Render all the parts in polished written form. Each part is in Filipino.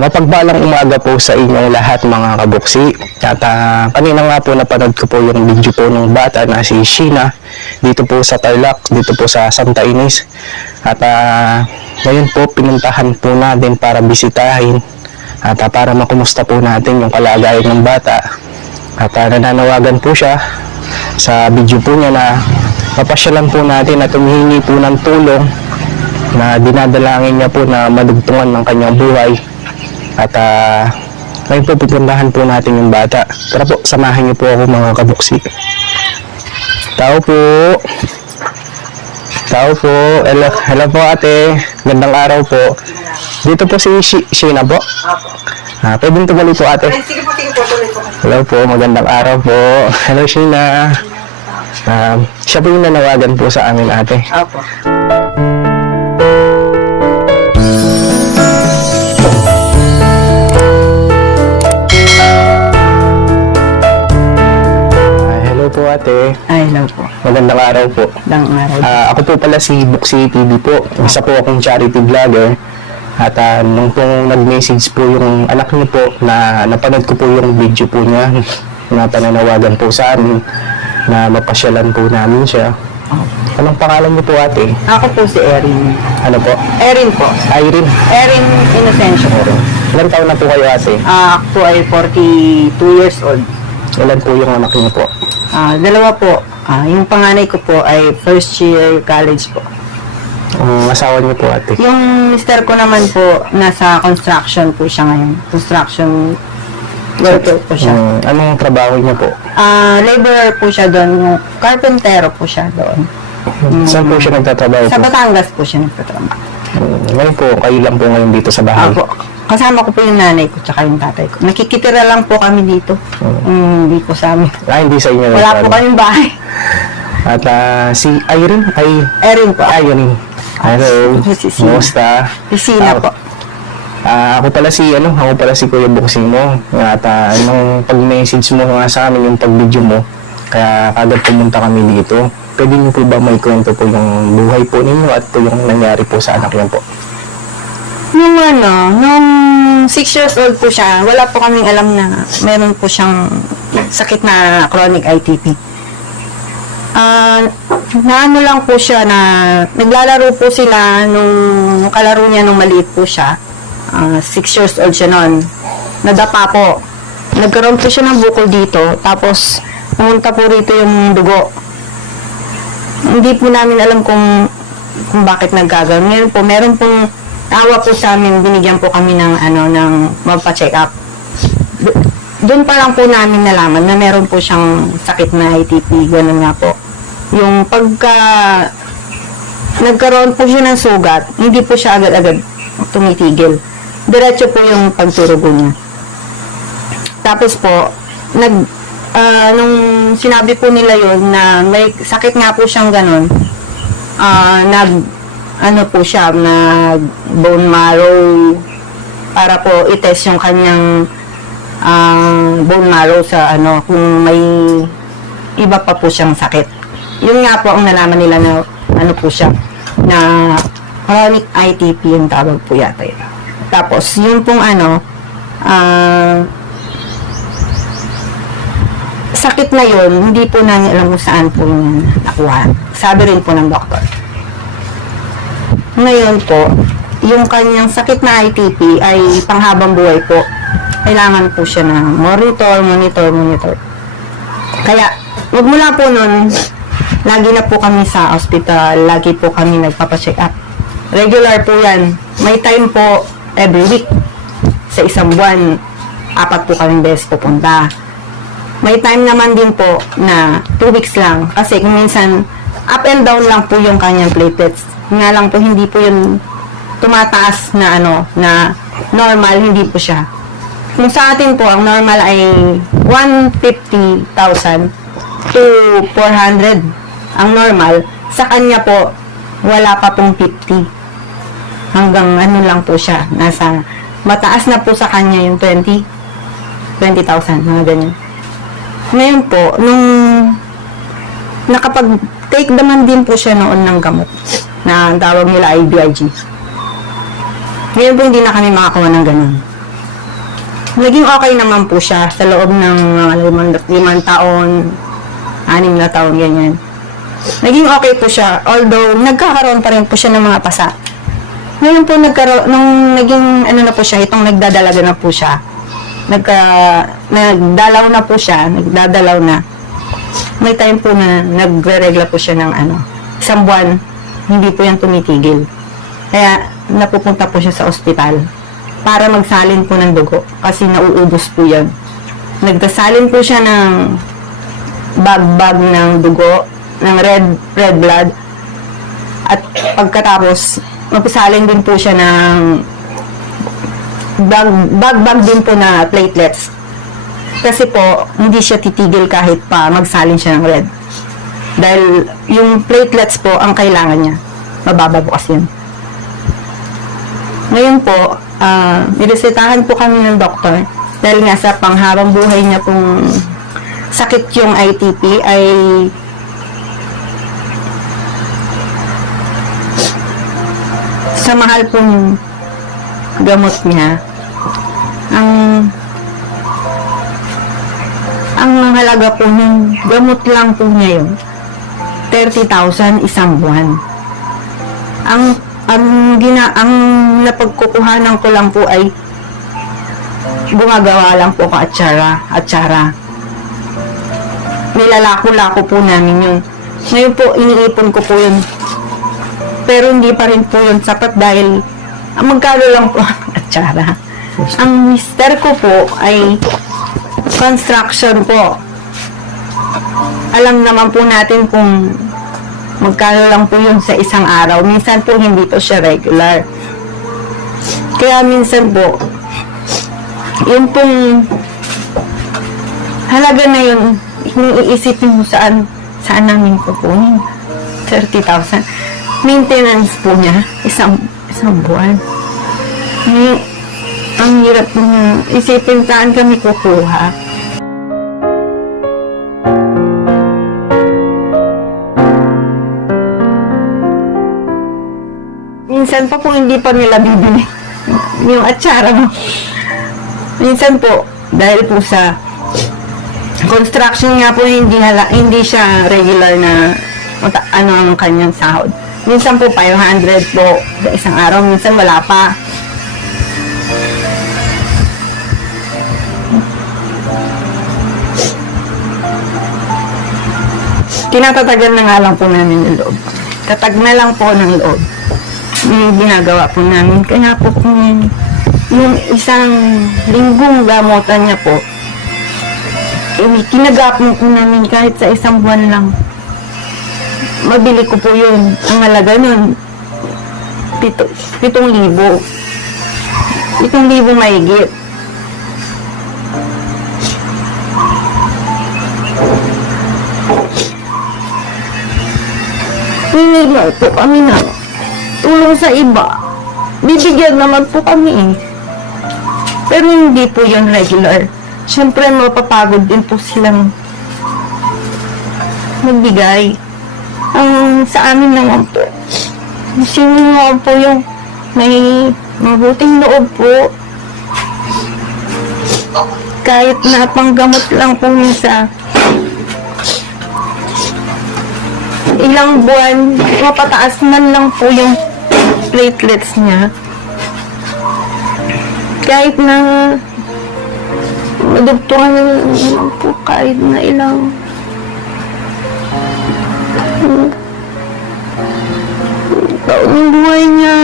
Mapagbalang umaga po sa inyong lahat mga kabuksi. At kanina nga po napanood ko po yung video po ng bata na si Sheena dito po sa Tarlac, dito po sa Santa Ines. At ngayon po pinuntahan po natin para bisitahin at para makumusta po natin yung kalagayan ng bata. At nananawagan po siya sa video po niya na papasyalan po natin at humihingi po ng tulong na dinadalangin niya po na madugtungan ng kanyang buhay. At ngayon po pupuntahan po natin yung bata. Tara po, samahan niyo po ako mga kabuksi. Tao po. Tao po. Hello po ate. Gandang araw po. Dito po si Sheena po. Pwedeng tumuli po ate. Sige po, tuloy po. Hello po, magandang araw po. Hello Sheena. Siya po yung nanawagan po sa amin ate. Opo. Hello po ate. Ay, hello po. Magandang araw po. Magandang araw. Ako po pala si Buksi TV po. Isa po akong charity vlogger. At nung pong nag-message po yung anak niyo po na napanood ko po yung video po niya na pananawagan po sa amin na mapasyalan po namin siya. Anong pangalan niyo po ate? Ako po si Erin. Ano po? Erin po. Irene. Erin Inocencio po. Ilan taon na po kayo ate? Ako po ay 42 years old. Ilan po yung anak niyo po? Dalawa po. Yung panganay ko po ay first year college po. Ang asawa niyo po ate? Yung mister ko naman po, nasa construction po siya ngayon. Construction worker po siya. Anong trabaho niyo po? Laborer po siya doon. Carpentero po siya doon. Saan po siya nagtatrabaho Sa po? Batangas po siya nagtatrabaho. Ngayon po, kayo lang po ngayon dito sa bahay. Ako, kasama ko po yung nanay ko tsaka yung tatay ko. Nakikitira lang po kami dito. Hindi po sa amin. Hindi sa inyo. Wala po kaming bahay. At si Irene ay Erin po. Irene. Hello. Si Sina. Kumusta? Pisina po. Ako pala si Kuya Buksi mo. At nung pag-message mo nga sa amin yung pag-video mo, kaya kagad pumunta kami dito. Pwede niyo po ba may kwento po yung buhay po ninyo at po yung nangyari po sa anak niyo po? Nung 6 years old po siya, wala po kaming alam na meron po siyang sakit na chronic ITP. Naano lang po siya na naglalaro po sila nung kalaro niya nung maliit po siya. 6 years old siya noon. Nadapa po. Nagkaroon po siya ng bukol dito, tapos pumunta po rito yung dugo. Hindi po namin alam kung bakit naggaganon. Ngayon po, meron pong tawa po sa amin, binigyan po kami ng magpa-check up. Doon pa lang po namin nalaman na meron po siyang sakit na ITP, gano'n nga po. Yung pagka nagkaroon po siya ng sugat, hindi po siya agad-agad tumitigil. Diretso po yung pagturugo niya. Tapos po, nung sinabi po nila yon na may sakit nga po siyang gano'n, po siya, nag bone marrow para po i-test yung kanyang bone marrow sa kung may iba pa po siyang sakit. Yun nga po ang nalaman nila na po siya, na chronic ITP yung tawag po yata yun. Tapos yun pong sakit na yun, hindi po namin alam kung saan po yung nakuha. Sabi rin po ng doktor. Ngayon po, yung kanyang sakit na ITP ay panghabang buhay po. Kailangan po siya na monitor. Kaya, magmula po nun, lagi na po kami sa hospital, lagi po kami nagpapacheck up. Regular po yan. May time po every week. Sa isang buwan, 4 po kami beses pupunta. May time naman din po na 2 weeks lang. Kasi kung minsan, up and down lang po yung kanyang platelets. Nga lang po, hindi po yung tumataas na na normal, hindi po siya. Kung sa atin po, ang normal ay 150,000 to 400. Ang normal, sa kanya po, wala pa pong 50. Hanggang lang po siya. Nasa, mataas na po sa kanya yung 20,000, mga ganyan. Ngayon po, nung nakapag-take naman din po siya noon ng gamot na ang tawag nila ay IVIG. Ngayon po hindi na kami makakuha ng ganun. Naging okay naman po siya sa loob ng 5 taon, 6 na taon, ganyan. Naging okay po siya, although nagkakaroon pa rin po siya ng mga pasa. Ngayon po nung naging ano na po siya, itong nagdadalaga na po siya. Nagdadalaw na. May time po na nagre-regla po siya ng 1 buwan, hindi po yan tumitigil. Kaya napupunta po siya sa ospital para magsalin po ng dugo kasi nauubos po yan. Nagtasalin po siya ng bag ng dugo, ng red blood, at pagkatapos magpasalin din po siya ng bag din po na platelets. Kasi po, hindi siya titigil kahit pa magsalin siya ng red. Dahil yung platelets po ang kailangan niya. Mababa po kasi yun. Ngayon po, niresetahan po kami ng doktor dahil nga sa panghabang buhay niya pong sakit yung ITP ay sa mahal pong gamot niya, ang halaga po ng gamot lang po niya yun 30,000 isang buwan. Ang napagkukuhanan ko lang po ay gumagawa lang po ako atsara. Nilalako-lako po namin yun. Ngayon po, iniipon ko po yun. Pero hindi pa rin po yun sapat dahil magkano lang po ang atsara. Ang mister ko po ay construction po. Alam naman po natin kung magkano lang po yun sa isang araw. Minsan po hindi po siya regular. Kaya minsan po, yun pong halaga na yun, kung iisipin mo saan namin kukunin. 30,000. Maintenance po niya, isang buwan. Ang hirap po niya. Isipin saan kami kukuha. Minsan pa po hindi pa nila bibili yung atsara mo. Minsan po, dahil po sa construction nga po, hindi siya regular na ang kanyang sahod. Minsan po 500 po sa isang araw, minsan wala pa. Tinatatagan na nga lang po namin yung loob. Tatag na lang po ng loob. Yung ginagawa po namin. Kaya po kung yung isang linggong gamutan niya po, kinagapon po namin kahit sa isang buwan lang. Mabili ko po yun. Ang halaga nun, 7,000. 7,000 mahigit. Hinigay po kami na tulong sa iba. Bibigyan naman po kami eh. Pero hindi po yun regular. Siyempre, mapapagod din po silang magbigay. Ang sa amin naman po, sino naman po yung may mabuting loob po. Kahit na panggamot lang po minsan. Ilang buwan, mapataas man lang po yung platelets niya. Kahit na madugtungan lang po kahit na ilang taon ng buhay niya.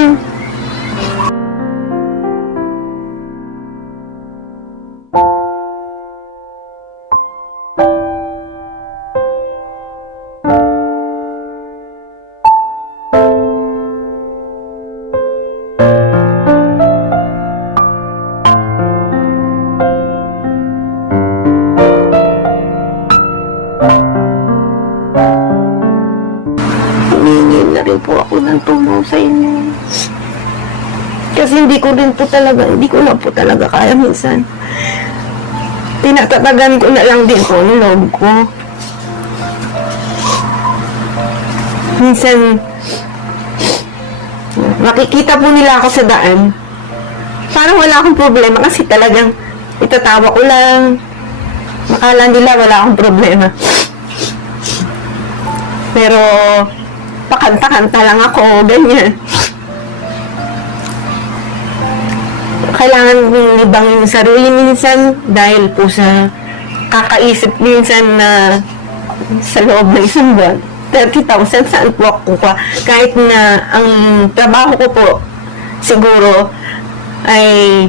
Humingi na rin po ako ng tulong sa inyo. Kasi hindi ko lang po talaga kaya minsan. Tinatatagan ko na lang din po ang loob ko. Minsan, makikita po nila ako sa daan. Parang wala akong problema kasi talagang itatawa ko lang. Akala nila wala akong problema. Pero, pakanta-kanta lang ako, ganyan. Kailangan kong libangin yung sarili minsan dahil po sa kakaisip minsan na sa loob ng isang buwan, 30,000 saan po ako kukuha? Kahit na ang trabaho ko po siguro ay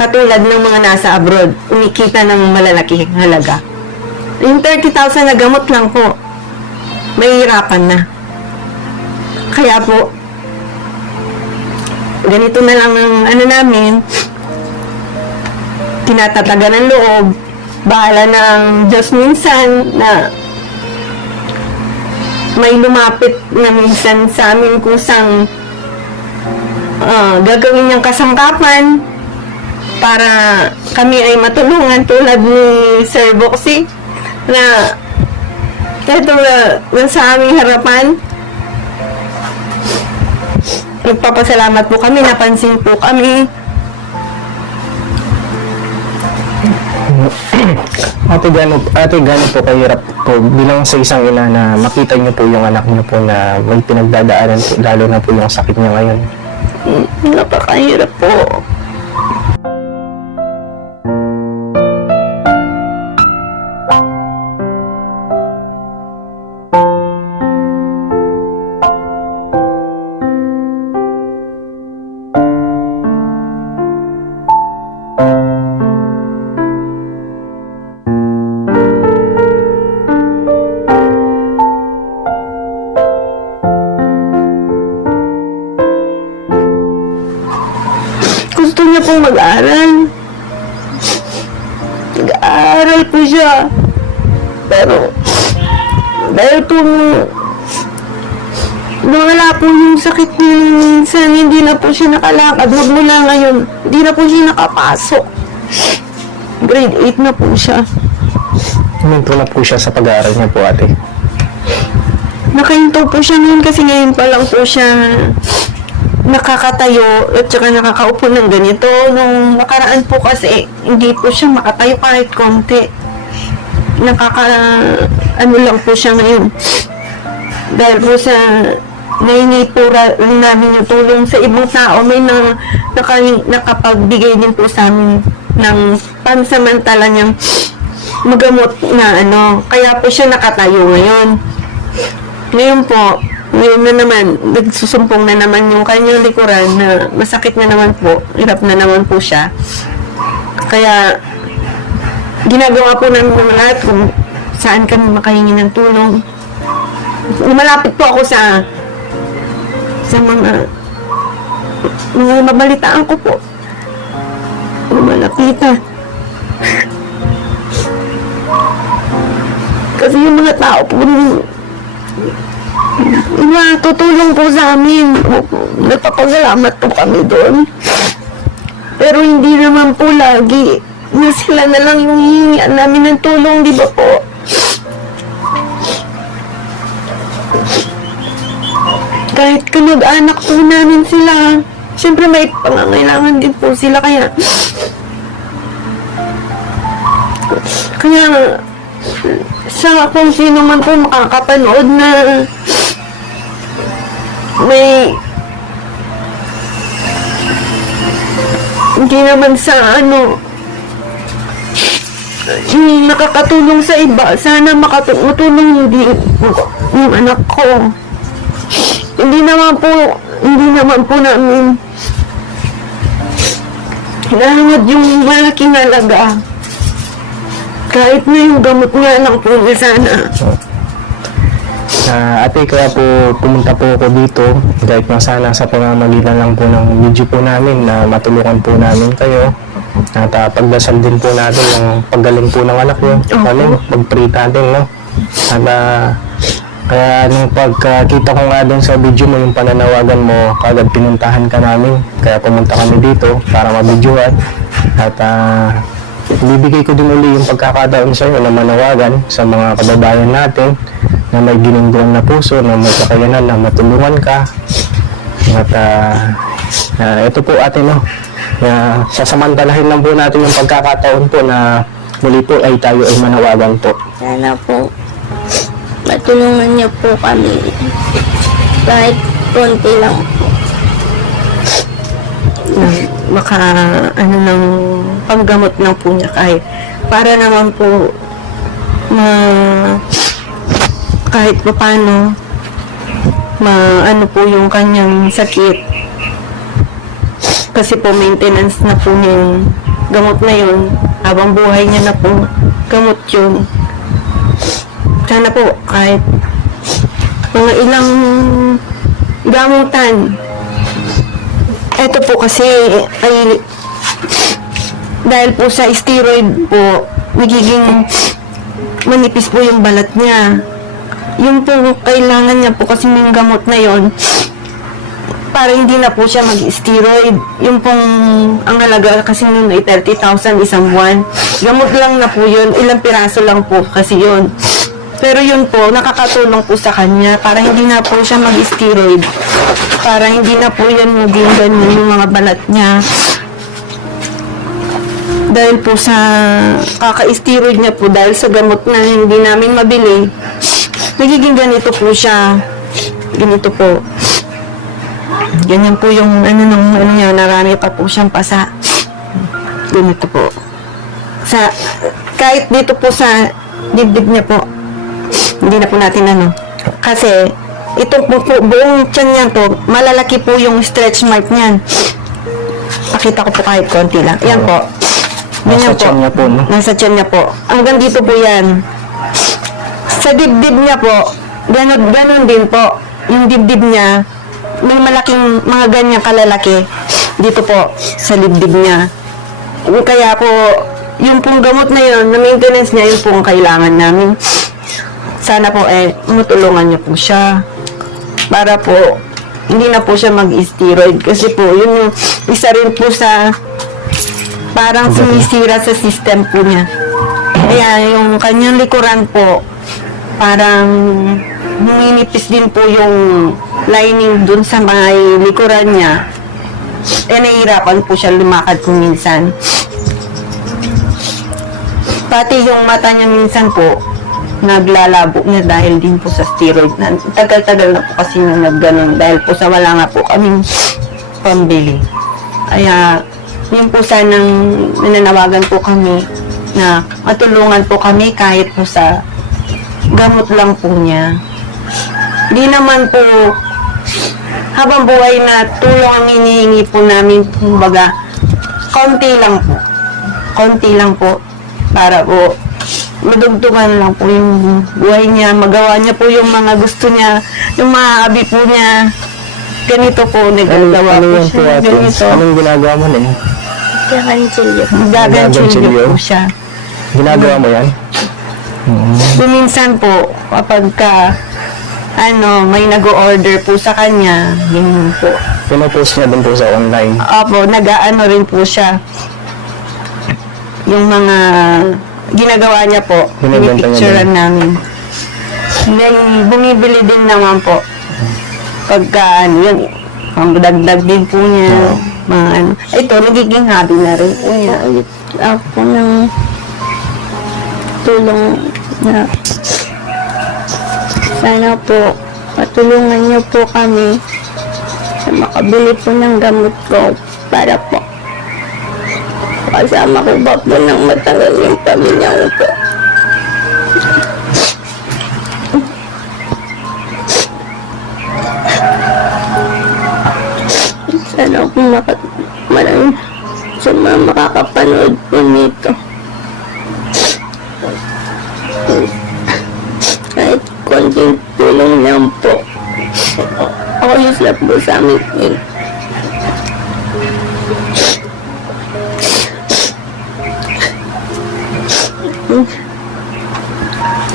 katulad ng mga nasa abroad, umikita ng malalaking halaga. Yung 30,000 na gamot lang po, mahihirapan na. Kaya po, ganito na lang ang ano namin, tinatataga ng loob, bahala ng Diyos minsan na may lumapit na minsan sa amin kung saan gagawin niyang kasangkapan para kami ay matulungan tulad ni Sir Boxy na ito na sa aming harapan. Nagpapasalamat po kami, napansin po kami. Ate, gano'n po kahirap po bilang sa isang ina na makita niyo po yung anak niyo po na may pinagdadaanan po, lalo na po yung sakit niya ngayon. Napakahirap po. Gusto niya pong mag-aral. Nag-aaral po siya. Pero, dahil po nawala po yung sakit niya minsan, hindi na po siya nakalakad. Magmula ngayon, hindi na po siya nakapasok. Grade 8 na po siya. Huminto na po siya sa pag-aaral niya po, ate. Nakahinto po siya ngayon kasi ngayon pa lang po siya nakakatayo at saka nakakaupo ng ganito. Nung nakaraan po kasi, hindi po siya makatayo kahit konti. Ano lang po siya ngayon. Dahil po sa nainipura rin namin yung tulong sa ibang tao, may nakapagbigay din po sa amin ng pansamantala niyang magamot na ano. Kaya po siya nakatayo ngayon. Ngayon po, ngayon na naman, nagsusumpong na naman yung kanyang likuran na masakit na naman po, hirap na naman po siya. Kaya, ginagawa po namin ng lahat kung saan kami makahingi ng tulong. Lumalapit po ako sa mga mabalitaan ko po. Lumalapitan. Kasi yung mga tao po, tutulong po sa amin. Nagpapasalamat po kami doon. Pero hindi naman po lagi na sila na lang yung hihingian namin ng tulong, di ba po? Kahit kamag-anak po namin sila, siyempre may pangangailangan din po sila, kaya sa kung sino man po makakapanood na may hindi naman sa yung nakakatulong sa iba, sana makatulong din yung anak ko. Hindi naman po namin hinahangad yung malaking halaga. Kahit na yung gamot nga lang po niya sana. Ate, kaya po pumunta po ako dito kahit na sana sa pamamagitan lang po ng video po namin na matulungan po namin kayo at pagdasal din po natin yung paggaling po ng anak nyo. Pag-pray natin, no? At kaya nung pagkita ko nga doon sa video mo, yung pananawagan mo, kagad pinuntahan ka namin. Kaya pumunta kami dito para mabidyoan. At bibigay ko din uli yung pagkakataon sa iyo na manawagan sa mga kababayan natin na may ginunggong na puso, na may kakayanan na matulungan ka. At ito po ate, no, Sasamantalahin lang po natin yung pagkakataon po na muli po ay tayo ay manawagan po. Sana po matulungan niyo po kami. Kahit konti lang po. Baka ano ng panggamot lang po niya kahit para naman po kahit pa paano ano po yung kanyang sakit kasi po maintenance na po yung gamot na yun habang buhay niya na po gamot yun. Sana po kahit mga ilang gamutan. Ito po kasi ay dahil po sa steroid po nagiging manipis po yung balat niya. Yung po kailangan niya po kasi yung gamot na yon para hindi na po siya mag-steroid. Yung pong ang halaga kasi nun ay 30,000 isang buwan. Gamot lang na po yun. Ilang piraso lang po kasi yun. Pero yun po, nakakatulong po sa kanya para hindi na po siya mag-steroid. Para hindi na po yan maging ganyan yung mga balat niya. Dahil po sa kaka-steroid niya po, dahil sa gamot na hindi namin mabili, nagiging ganito po siya. Ganito po. Ganyan po yung ano niya, narami pa po siyang pasa. Ganito po. Kahit dito po sa dibdib niya po, hindi na po natin kasi ito po, buong tiyan niya to, malalaki po yung stretch mark niyan. Pakita ko po kahit konti lang. Yan po. Nasa Ganyan tiyan niya po, no? Nasa tiyan niya po. Hanggang dito po yan. Sa dibdib niya po, ganon din po. Yung dibdib niya, may malaking mga ganyang kalalaki dito po sa dibdib niya. Kaya po, yung pong gamot na yun, na maintenance niya, yung pong kailangan namin. Sana po matulungan niyo po siya para po hindi na po siya mag-steroid kasi po yun yung isa rin po sa parang sumisira sa system po niya. Kaya yung kanyang likuran po parang huminipis din po yung lining dun sa may likuran niya. Nahihirapan po siya lumakad kung minsan. Pati yung mata niya minsan po naglalabo niya dahil din po sa steroid na tagal-tagal na po kasi nung nagganon dahil po sa wala nga po kaming pambili. Kaya yun po sanang nananawagan po kami na matulungan po kami kahit po sa gamot lang po niya. Di naman po habang buhay na tulong ang hinihingi po namin, kumbaga konti lang po para po madugtungan lang po yung buhay niya, magawa niya po yung mga gusto niya, yung mga abi po niya. Ganito po, nagagawa Ano po yan po siya. ate? Ganito. Anong ginagawa mo na yun? Gaganchilyo. Gaganchilyo po siya. Ginagawa mo yan? Minsan po, kapag may nag-order po sa kanya, yun po. Pinopost niya din po sa online. Opo, nag-aano rin po siya. Yung mga ginagawa niya po, Binibenta niya pinipicturean namin. Then, bumibili din naman po. Pagka, yun, dagdag din po niya. Mga ito, nagiging hobby na rin po niya. Ulit ako ng tulong na sana po patulungan niyo po kami sa makabili po ng gamot ko para po kasama ko ba po ng matagal yung pamilya ko po. Sana po maraming sa mga makakapanood po nito. Kahit konting tulong lang po. Ako yung slap po sa amin yun.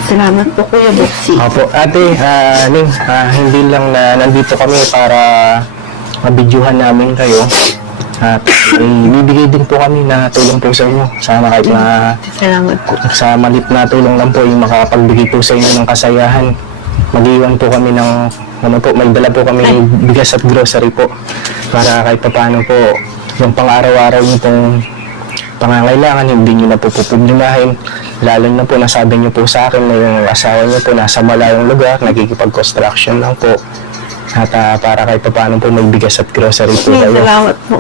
Salamat po, Kuya Boxy. Opo, ate, Ning, hindi lang na nandito kami para mabidyuhan namin kayo. At bibigay din po kami na tulong po sa inyo. Sana kahit na Salamat po. sa malit na tulong lang po yung makapagbigay po sa inyo ng kasayahan. Mag-iwan po kami ng may dala po kami bigas at grocery po para kahit paano po yung pang-araw-araw niyo pong pangangailangan, hindi niyo na po pupublimahin. Lalo na po nasabi niyo po sa akin na yung asawa niyo po nasa malayong lugar, nagkikipag-construction lang po. At para kahit paano po may bigas at grocery po kayo. Salamat po.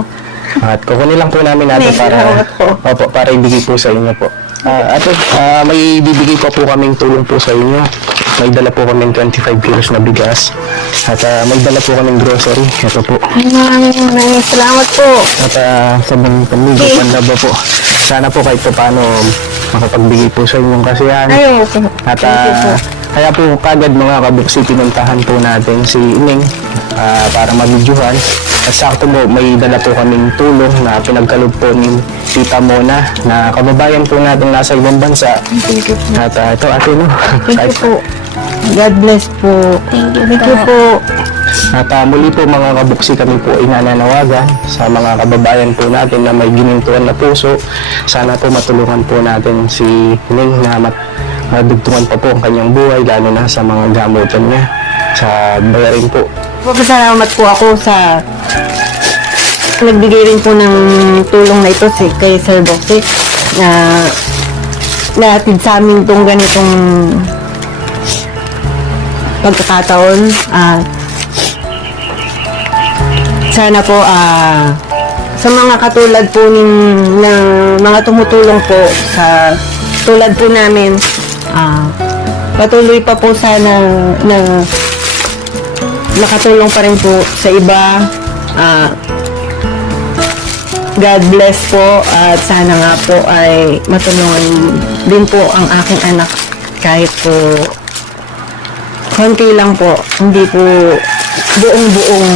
At kukunin lang po namin natin Salamat po. para ibigay po sa inyo po. Ate, may bibigay pa po kaming tulong po sa inyo. May dala po kaming 25 kilos na bigas. At may dala po kaming grocery. Ito po. Maraming salamat po. At sa mga pamilya, pandaba po. Sana po kahit pa paano makapagbigay po sa inyong kasiyahan. Ayun po. At Thank you po. kaya po kagad mga kabuksi, pinuntahan po natin si Ining para mabidyohan. At sakto po, may dala po kaming tulong na pinagkaloob po ni Tita Mona na kababayan po natin nasa ibang bansa. Thank you po. At ito ate no. Thank you po. God bless po. Thank you po. At muli po mga kabuksi, kami po ay nananawagan sa mga kababayan po natin na may ginintuan na puso. Sana po matulungan po natin si Ning na madugtungan pa po ang kanyang buhay, lalo na sa mga gamutan niya sa bayarin po. Papasalamat po ako sa nagbigay rin po ng tulong na ito kay Sir Boxy na naatid sa amin itong ganitong pagkakataon. Sana po sa mga katulad po ng mga tumutulong po sa tulad po namin, patuloy pa po sana na nakatulong pa rin po sa iba. God bless po at sana nga po ay matulungan din po ang aking anak kahit po konti lang po, hindi po buong-buong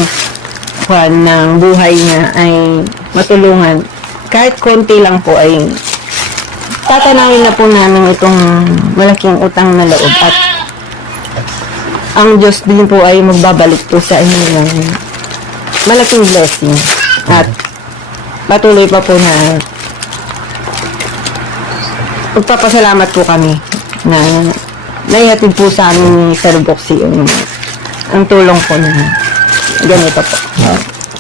ng buhay niya ay matulungan. Kahit konti lang po ay tatanawin na po namin itong malaking utang na loob at ang Diyos din po ay magbabalik po sa inyo ng malaking blessing at patuloy pa po na magpapasalamat po kami na naihatid po sa amin ni Sir Boxy ang tulong po na ganito po.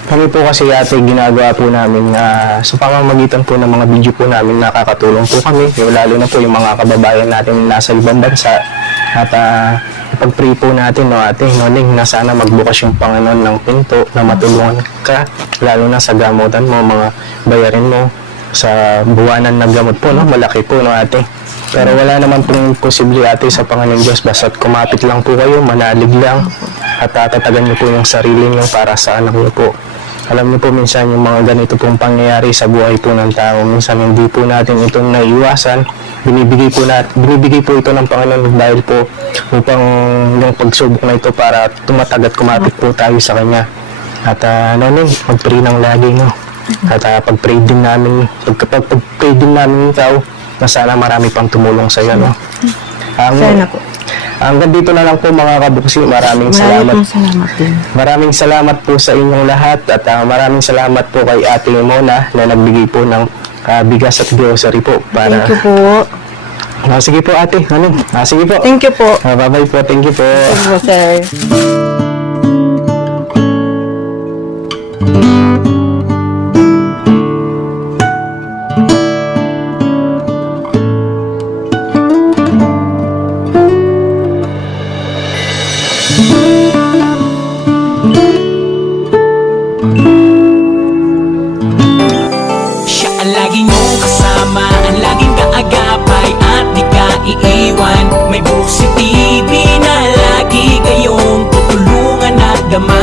Kami po kasi ate, ginagawa po namin sa pamamagitan po ng mga video po namin, nakakatulong po kami, lalo na po yung mga kababayan natin nasa ibang bansa. At ipag-pray po natin, no ate, no Ning, na sana magbukas yung Panginoon ng pinto na matulungan ka, lalo na sa gamutan mo, mga bayarin mo sa buwanan na gamot po, no? Malaki po, no ate. Pero wala naman pong posible ate sa Panginoon Diyos, basta't kumapit lang po kayo, manalig lang, at tatagan niyo po yung sarili niyo para sa anak niyo po. Alam niyo po minsan yung mga ganito pong pangyayari sa buhay po ng tao, minsan hindi po natin itong naiiwasan. Binibigay po ito ng Panginoon dahil po upang yung pagsubok na ito para tumatag at kumapit po tayo sa Kanya. At Ning, mag-pray ng lagi, no? At pag-pray din namin ikaw na sana marami pang tumulong sa iyo, no? Sana po. Hanggang dito na lang po mga kabuksi. Maraming salamat. Maraming salamat po sa inyong lahat at maraming salamat po kay Ate Mona na nagbigay po ng bigas at grocery po. Para... Thank you po. sige po ate. Sige po. Thank you po. Bye-bye po. Thank you po. Thank you po, sir. Siya ang lagi niyong kasama, ang laging kaagapay at di ka iiwan. May Buksi TV na lagi kayong tutulungan at dama.